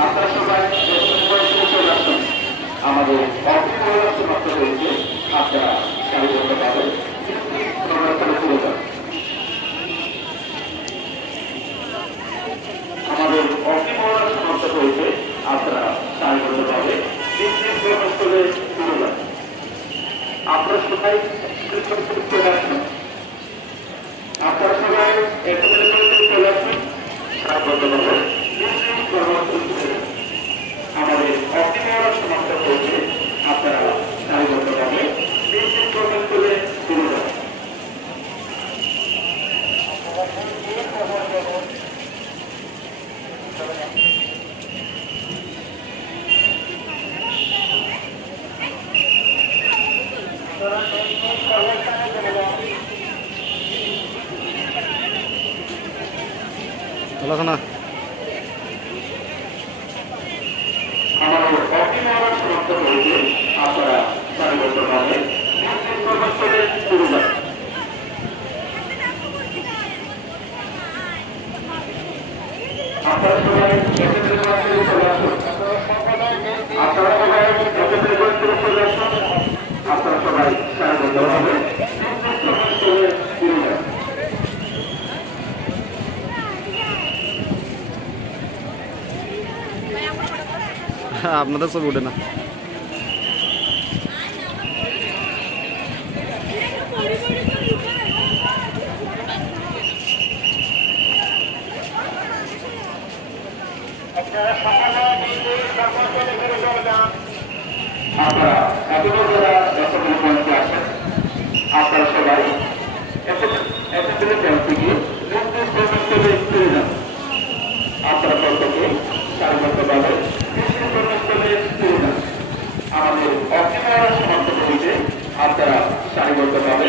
আপনারা সবাই চলে আসুন। আমাদের অর্থ সমাপ্ত হয়েছে, আপনারা সারিবদ্ধ পাবেন চলে যান। আমাদের অগ্নিমহড়া সমাপ্ত হয়েছে, আপনারা সারিবদ্ধ পাবে চলে যান। আপনারা সবাই চলে আসুন। আপনারা সবাই একসাথে চলে আসুন, সারিবদ্ধ পাবে আমাদের অগ্নিমহড়া সমাপ্ত হয়েছে, আপনারা সারিবদ্ধ পাবে চলে যান। না আমাদের অগ্নিমহড়া সমাপ্ত হয়েছে, আপনারা সারিবদ্ধ পাবে চলে যান। আপনারা সবাই একত্রে চলে আসুন। আপনারা সবাই একত্রে চলে আসুন। আপনারা সবাই সারিবদ্ধ পাবে চলে যান। আপনাদের সব উঠে না। আপনারা এতগুলো যারা এতগুলো পয়েন্টে আসেন, আপনারা সবাই এতগুলো পয়েন্ট থেকে চলে যান। আপনারা প্রত্যেকে সারিবদ্ধভাবে চলে যান। আমাদের অগ্নিমহড়া সমাপ্ত হয়েছে, আপনারা সারিবদ্ধভাবে